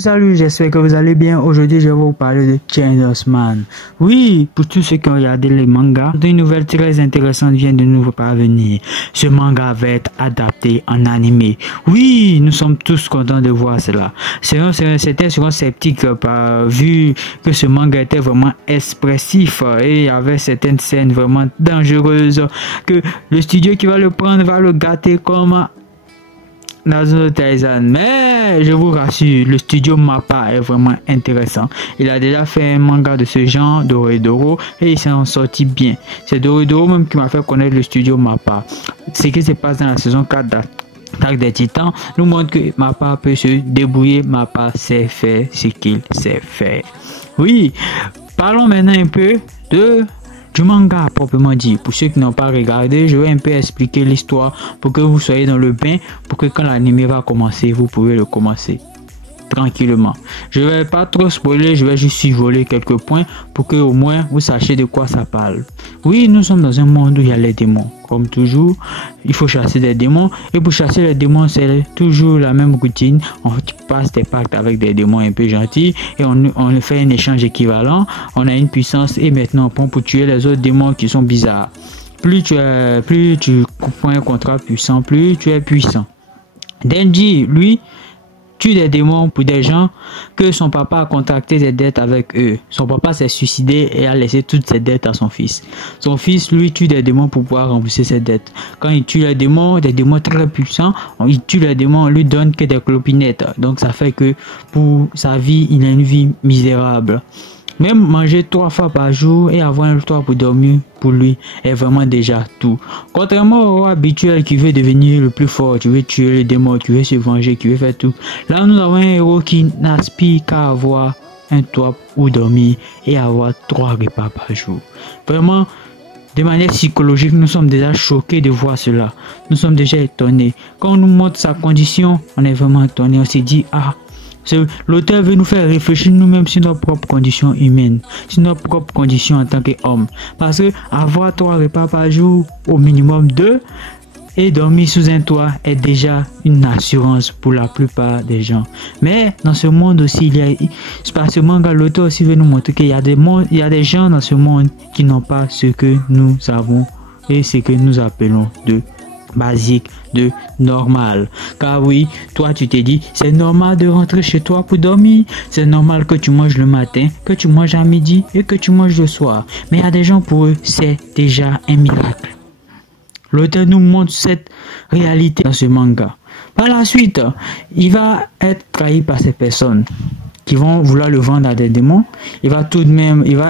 Salut, j'espère que vous allez bien. Aujourd'hui, je vais vous parler de Chainsaw Man. Oui, pour tous ceux qui ont regardé les mangas, une nouvelle très intéressante vient de nous parvenir. Ce manga va être adapté en animé. Oui, nous sommes tous contents de voir cela. Certains seront sceptiques vu que ce manga était vraiment expressif et il y avait certaines scènes vraiment dangereuses que le studio qui va le prendre va le gâter comme Naruto Taizan. Mais je vous rassure, le studio Mappa est vraiment intéressant. Il a déjà fait un manga de ce genre, Doro, et il s'en sorti bien. C'est Doro même qui m'a fait connaître le studio Mappa. Ce qui se passe dans la saison 4 d'Attaque des Titans nous montre que Mappa peut se débrouiller. Mappa sait faire ce qu'il sait faire. Oui, parlons maintenant un peu du manga proprement dit. Pour ceux qui n'ont pas regardé, je vais un peu expliquer l'histoire pour que vous soyez dans le bain, pour que quand l'anime va commencer, vous pouvez le commencer tranquillement. Je vais pas trop spoiler, je vais juste survoler quelques points pour que au moins vous sachiez de quoi ça parle. Oui, nous sommes dans un monde où il y a les démons. Comme toujours, il faut chasser des démons. Et pour chasser les démons, c'est toujours la même routine. On passe des pactes avec des démons un peu gentils et on fait un échange équivalent. On a une puissance et maintenant on prend pour tuer les autres démons qui sont bizarres. Plus tu prends un contrat puissant, plus tu es puissant. Denji, lui, tue des démons pour des gens que son papa a contracté des dettes avec eux. Son papa s'est suicidé et a laissé toutes ses dettes à son fils. Son fils, lui, tue des démons pour pouvoir rembourser ses dettes. Quand il tue les démons, des démons très puissants, il tue les démons, on lui donne que des clopinettes. Donc ça fait que pour sa vie, il a une vie misérable. Même manger 3 fois par jour et avoir un toit pour dormir, pour lui, est vraiment déjà tout. Contrairement au roi habituel qui veut devenir le plus fort, qui veut tuer les démons, qui veut se venger, qui veut faire tout. Là, nous avons un héros qui n'aspire qu'à avoir un toit où dormir et avoir 3 repas par jour. Vraiment, de manière psychologique, nous sommes déjà choqués de voir cela. Nous sommes déjà étonnés. Quand on nous montre sa condition, on est vraiment étonnés. On s'est dit, ah, l'auteur veut nous faire réfléchir nous-mêmes sur nos propres conditions humaines, sur nos propres conditions en tant qu'hommes. Parce que avoir 3 repas par jour, au minimum 2, et dormir sous un toit est déjà une assurance pour la plupart des gens. Mais dans ce monde aussi, par ce manga, l'auteur aussi veut nous montrer qu'il y a des gens dans ce monde qui n'ont pas ce que nous avons et ce que nous appelons de basique, de normal. Car oui, toi tu t'es dit, c'est normal de rentrer chez toi pour dormir, c'est normal que tu manges le matin, que tu manges à midi et que tu manges le soir. Mais il y a des gens, pour eux, c'est déjà un miracle. L'auteur nous montre cette réalité dans ce manga. Par la suite, il va être trahi par ces personnes qui vont vouloir le vendre à des démons. Il va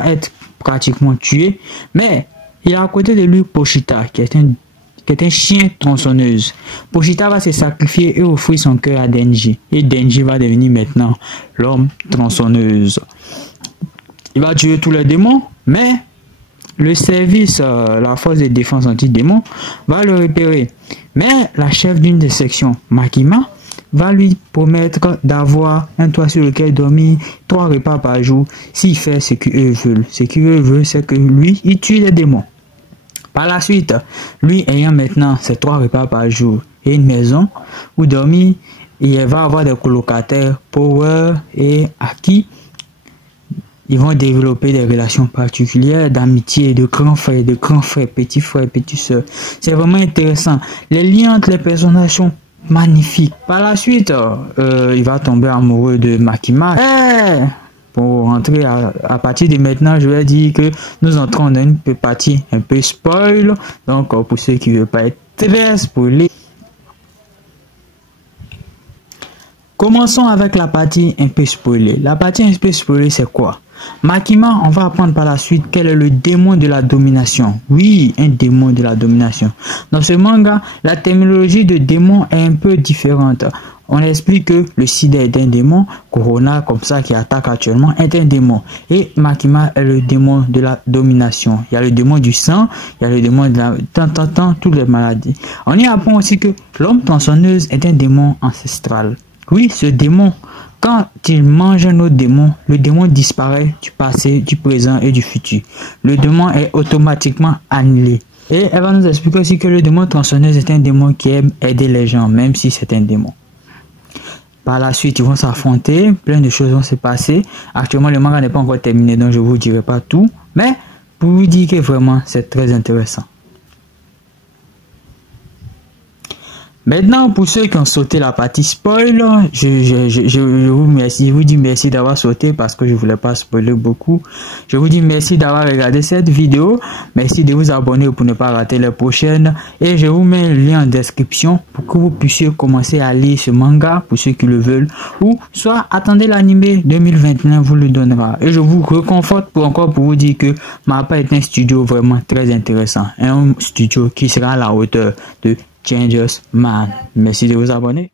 être pratiquement tué, mais il y a à côté de lui Pochita, qui est un chien tronçonneuse. Pochita va se sacrifier et offrir son cœur à Denji. Et Denji va devenir maintenant l'homme tronçonneuse. Il va tuer tous les démons, mais le service, la force de défense anti-démons, va le repérer. Mais la chef d'une des sections, Makima, va lui promettre d'avoir un toit sur lequel dormir 3 repas par jour s'il fait ce qu'eux veulent. Ce qu'eux veulent, c'est que lui, il tue les démons. Par la suite, lui ayant maintenant ses 3 repas par jour et une maison où dormir, il va avoir des colocataires Power et Aki. Ils vont développer des relations particulières d'amitié, de grands frères, petits frères, petites sœurs. C'est vraiment intéressant. Les liens entre les personnages sont magnifiques. Par la suite, il va tomber amoureux de Makima. Pour rentrer à partir de maintenant, je vais dire que nous entrons dans une partie un peu spoil. Donc, pour ceux qui ne veulent pas être très spoilés, commençons avec la partie un peu spoilée. La partie un peu spoilée, c'est quoi? Makima, on va apprendre par la suite quel est le démon de la domination. Oui, un démon de la domination. Dans ce manga, la terminologie de démon est un peu différente. On explique que le sida est un démon, Corona, comme ça, qui attaque actuellement, est un démon. Et Makima est le démon de la domination. Il y a le démon du sang, il y a le démon de la... toutes les maladies. On y apprend aussi que l'homme tronçonneuse est un démon ancestral. Oui, ce démon, quand il mange un autre démon, le démon disparaît du passé, du présent et du futur. Le démon est automatiquement annulé. Et elle va nous expliquer aussi que le démon tronçonneuse est un démon qui aime aider les gens, même si c'est un démon. Par la suite, ils vont s'affronter, plein de choses vont se passer. Actuellement, le manga n'est pas encore terminé, donc je vous dirai pas tout. Mais pour vous dire que vraiment, c'est très intéressant. Maintenant, pour ceux qui ont sauté la partie spoil, je vous dis merci d'avoir sauté parce que je voulais pas spoiler beaucoup. Je vous dis merci d'avoir regardé cette vidéo. Merci de vous abonner pour ne pas rater les prochaines. Et je vous mets le lien en description pour que vous puissiez commencer à lire ce manga pour ceux qui le veulent. Ou soit attendez l'anime 2021 vous le donnera. Et je vous reconforte pour vous dire que MAPPA est un studio vraiment très intéressant. Un studio qui sera à la hauteur de Changersman. Merci de vous abonner.